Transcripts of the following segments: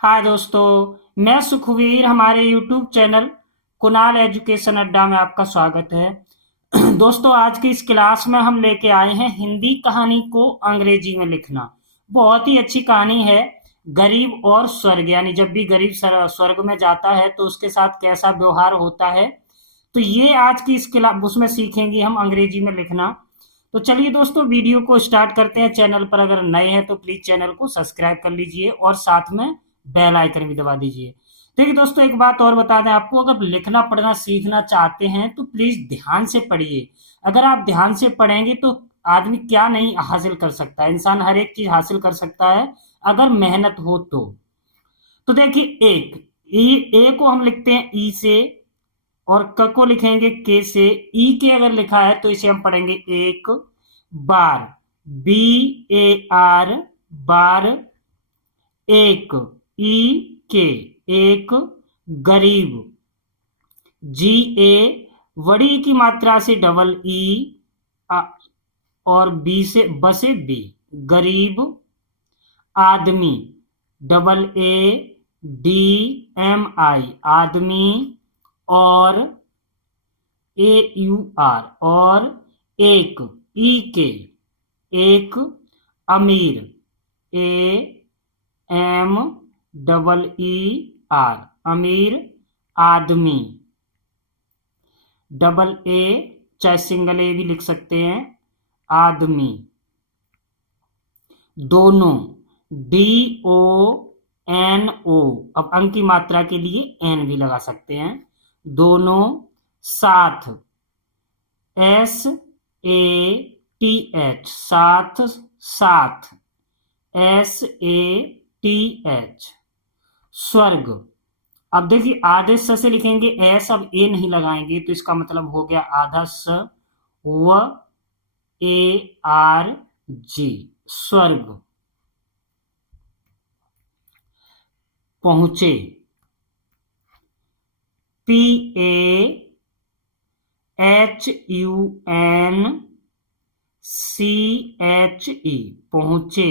हाय दोस्तों, मैं सुखवीर। हमारे YouTube चैनल कुणाल एजुकेशन अड्डा में आपका स्वागत है। दोस्तों, आज की इस क्लास में हम लेके आए हैं हिंदी कहानी को अंग्रेजी में लिखना। बहुत ही अच्छी कहानी है। गरीब और स्वर्ग, यानी जब भी गरीब स्वर्ग में जाता है तो उसके साथ कैसा व्यवहार होता है, तो ये आज की इस क्लास उसमें सीखेंगे हम अंग्रेजी में लिखना। तो चलिए दोस्तों, वीडियो को स्टार्ट करते हैं। चैनल पर अगर नए हैं तो प्लीज चैनल को सब्सक्राइब कर लीजिए और साथ में बेल आइकन भी दबा दीजिए। देखिए दोस्तों, एक बात और बता दें आपको, अगर लिखना पढ़ना सीखना चाहते हैं तो प्लीज ध्यान से पढ़िए। अगर आप ध्यान से पढ़ेंगे तो आदमी क्या नहीं हासिल कर सकता है, इंसान हर एक चीज हासिल कर सकता है अगर मेहनत हो तो देखिए, एक ए को हम लिखते हैं ई से, और क को लिखेंगे के से। ई के अगर लिखा है तो इसे हम पढ़ेंगे एक बार, BAR, बार। एक, ई के, एक। गरीब, GA, बड़ी ई की मात्रा से डबल ई, और बी से बसे बी, गरीब। आदमी, ADMI, आदमी। और AUR, और एक, ई के, एक। अमीर, AMEER, अमीर। आदमी, AA, चाहे सिंगल ए भी लिख सकते हैं, आदमी। दोनों, DONO, अब अंक की मात्रा के लिए एन भी लगा सकते हैं। दोनों। साथ, SATH, साथ, साथ, SATH। स्वर्ग, अब देखिए आधे स से लिखेंगे एस, अब ए नहीं लगाएंगे तो इसका मतलब हो गया आधा स, व ARG, स्वर्ग। पहुंचे, PAHUNCHE, पहुंचे।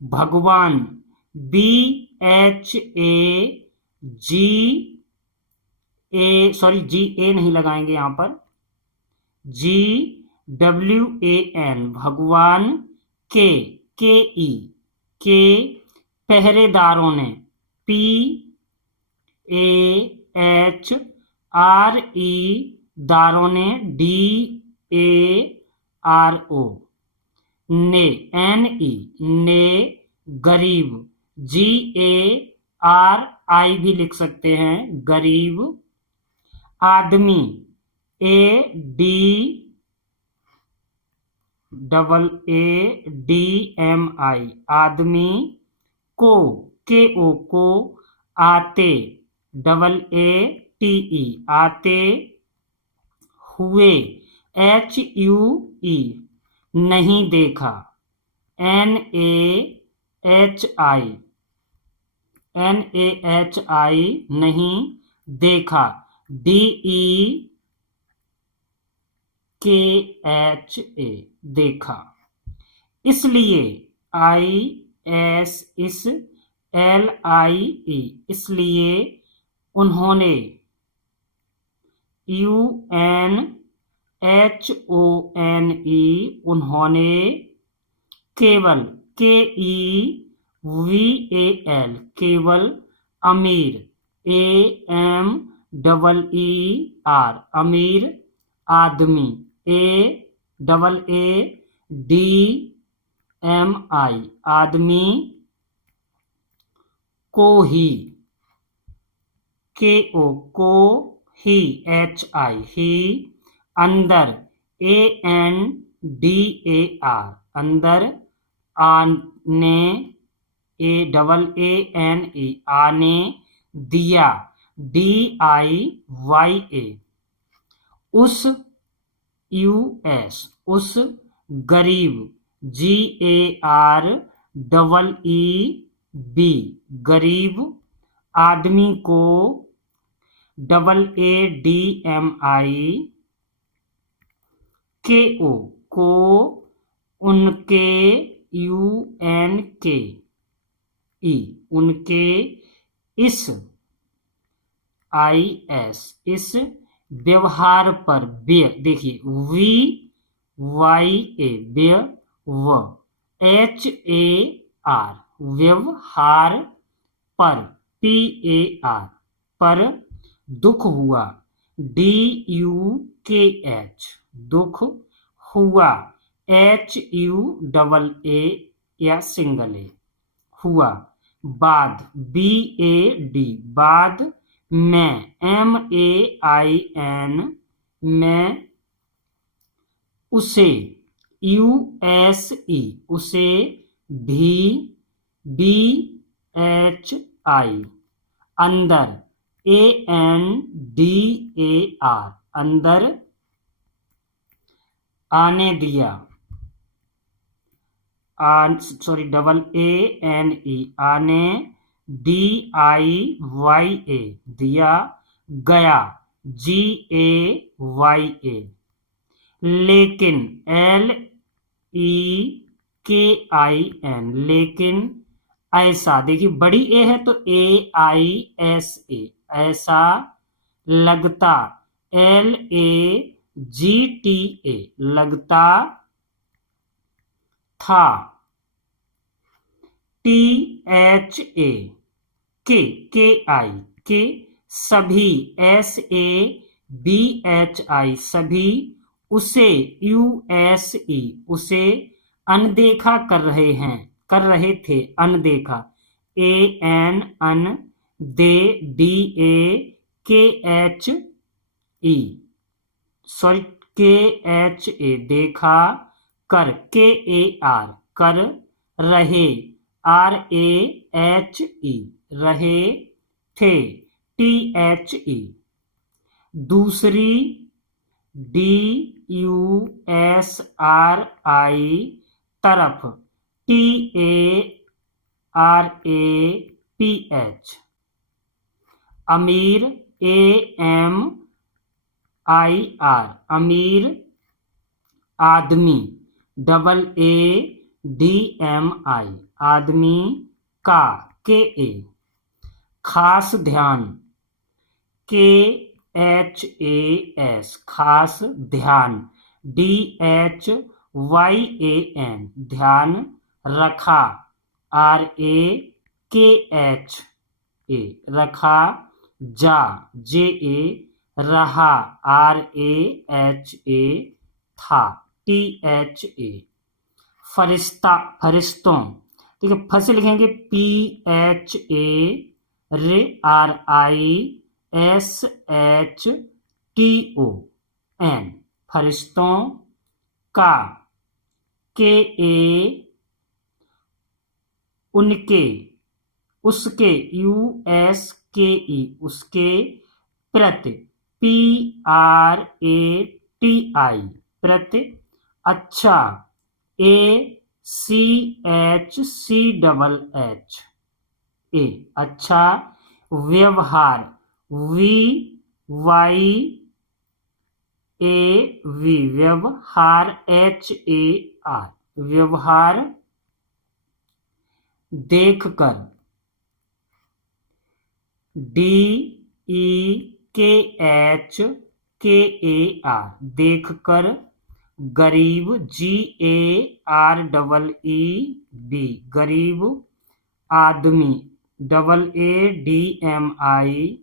भगवान, GA नहीं लगाएंगे यहां पर, GWAN, भगवान। KE, के। पहरेदारों ने, PAHRE, दारों ने, DARO। ने, NE, ने। गरीब, GARI भी लिख सकते हैं, गरीब। आदमी, ADMI, आदमी। को। आते, AATE, आते। हुए, HUE, नहीं देखा, NAHI, नहीं देखा, DEKHA, देखा। इसलिए, ISLIE, इसलिए। उन्होंने, UNHONE, उन्होंने। केवल, KEVAL, केवल। अमीर, AMEER, अमीर। आदमी, AAADMI, आदमी। को ही, को ही, ही। अंदर, ANDAR, अंदर। आने, AANE, आने। दिया, DIYA, उस, US, उस। गरीब, GAREEB, गरीब। आदमी को, AADMI, को। उनके, UNK, ई, उनके इस IS इस व्यवहार पर, व्यय देखिए VYA व्यय, व HAR व्यवहार पर, PAR पर दुख हुआ, DUKH दुख हुआ, HUAA या सिंगल ए हुआ, बाद BAD बाद में, MAIN में, उसे USE उसे, भी BHI अंदर, ANDAR अंदर आने दिया, ANE आने, DIYA दिया गया, GAYA लेकिन, LEKIN लेकिन, ऐसा देखिए बड़ी ए है तो AISA ऐसा लगता, LAGTA लगता था, THA KI के सभी, SABHI सभी, उसे USE उसे अनदेखा कर रहे थे, अनदेखा, AN on, they DA KHE KHA देखा, कर KAR कर रहे, RAHE रहे थे, THE दूसरी, DUSRI तरफ, TARAPH अमीर, AMIR अमीर, आदमी, AADMI आदमी का, KA खास ध्यान, KHAS खास ध्यान, DHYAN ध्यान रखा, RAKHA रखा, जा JA रहा, RAHA था, THA फरिश्ता, फरिश्तों, ठीक है, फ से लिखेंगे PHARISHTON फरिश्तों का, KA उनके, उसके, USKE उसके, प्रति, PRATI प्रति, अच्छा, ACHCHH अच्छा, व्यवहार, VYAV व्यवहार, HAR व्यवहार, देखकर, DEKHKAR देखकर, गरीब, GAREEB गरीब, आदमी, AADMI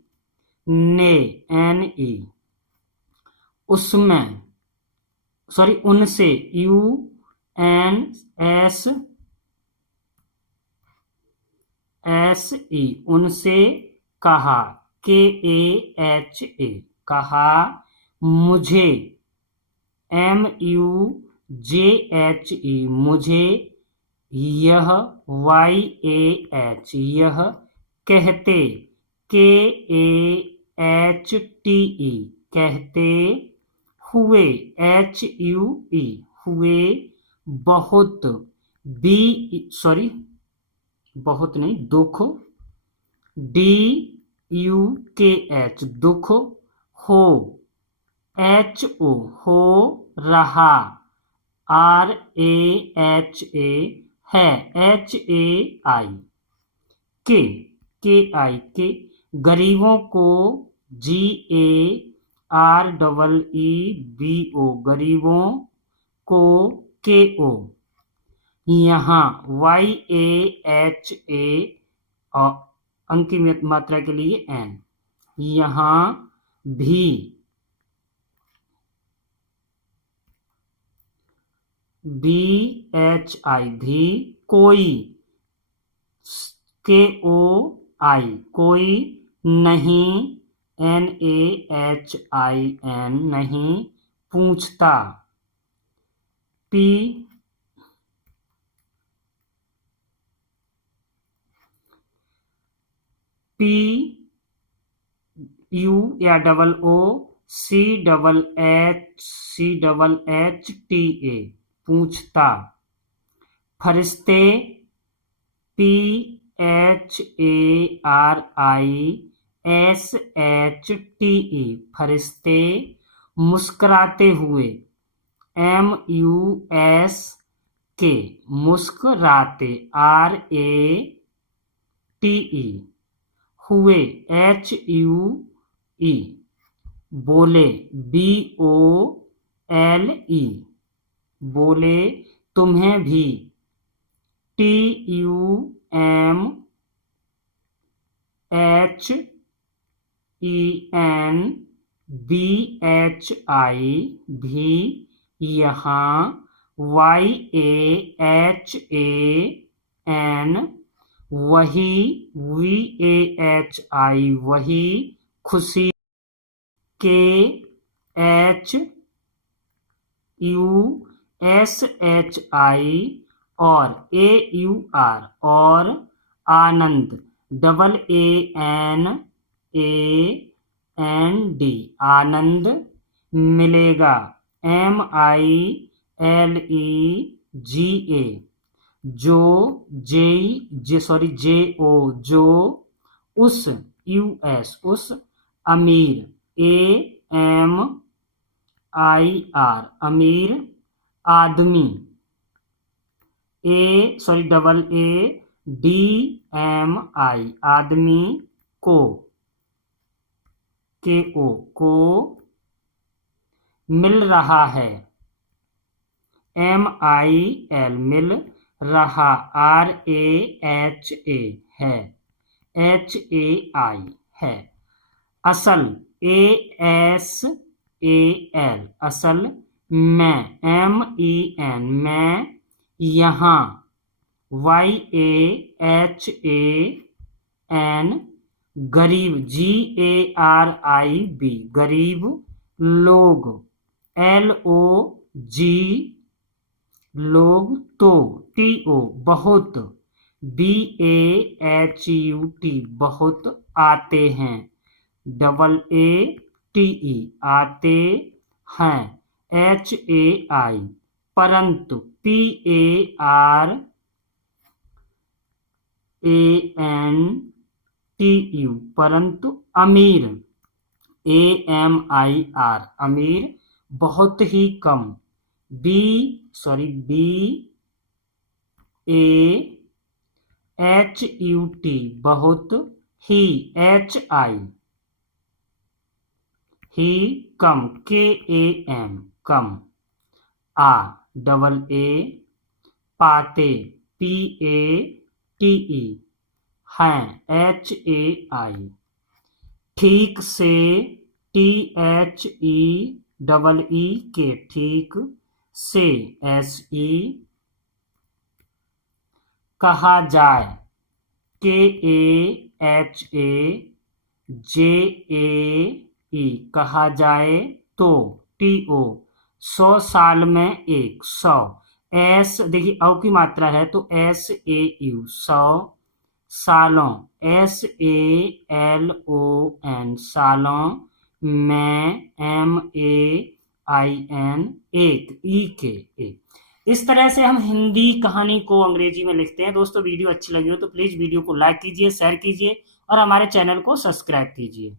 ने, NE उसमें, उनसे, UNSSE उनसे कहा, KAHA कहा, मुझे, MUJHE मुझे, यह, YAH यह, कहते, KAHTE कहते हुए, HUE हुए, बहुत, बहुत नहीं, दुख, DUKH दुख, हो, HO हो रहा, RAHA है, HAI के के, गरीबों को GAREEBO, गरीबों को KO, यहाँ YAHA और अंक की मात्रा के लिए N, यहाँ भी BHI, भी, कोई KOI, कोई नहीं, NAHIN, नहीं, पूछता, PU या CHHTA, पूछता, फरिश्ते PHARISHTE, फरिश्ते, मुस्कुराते हुए MUSK, मुस्कुराते RATE, हुए HUE, बोले BOLE, बोले, तुम्हें भी TUMHENBHI, भी, यहाँ YAHAN, वही VAHI, वही, खुशी KHUSHI और AUR, और आनंद ANAND, आनंद मिलेगा MILEGA, जो JO, जो उस US, उस अमीर AMIR, अमीर, आदमी AADMI, आदमी को KO, को मिल रहा है MIL, मिल रहा RAHA, है HAI, है, असल ASAL, असल, मैं MEN, मैं, यहाँ YAHAN, गरीब GARIB, गरीब, लोग LOG, लोग, तो TO, बहुत BAHUT, बहुत, आते हैं AATE, आते हैं HAI, परंतु PARANTU, परंतु, अमीर AMIR, अमीर, बहुत ही कम BAHUT, बहुत ही HI, ही, कम KAM, कम AA, पाते PATE, हैं HAI, ठीक से THEEE, ठीक से SE, कहा जाए KAHAJAE, कहा जाए तो TO, 100 साल में एक, 100, S, देखिए औ की मात्रा है तो SAU, 100 सालों SALON, सालों में MAIN, एक, EK। इस तरह से हम हिंदी कहानी को अंग्रेजी में लिखते हैं। दोस्तों वीडियो अच्छी लगी हो तो प्लीज वीडियो को लाइक कीजिए, शेयर कीजिए और हमारे चैनल को सब्सक्राइब कीजिए।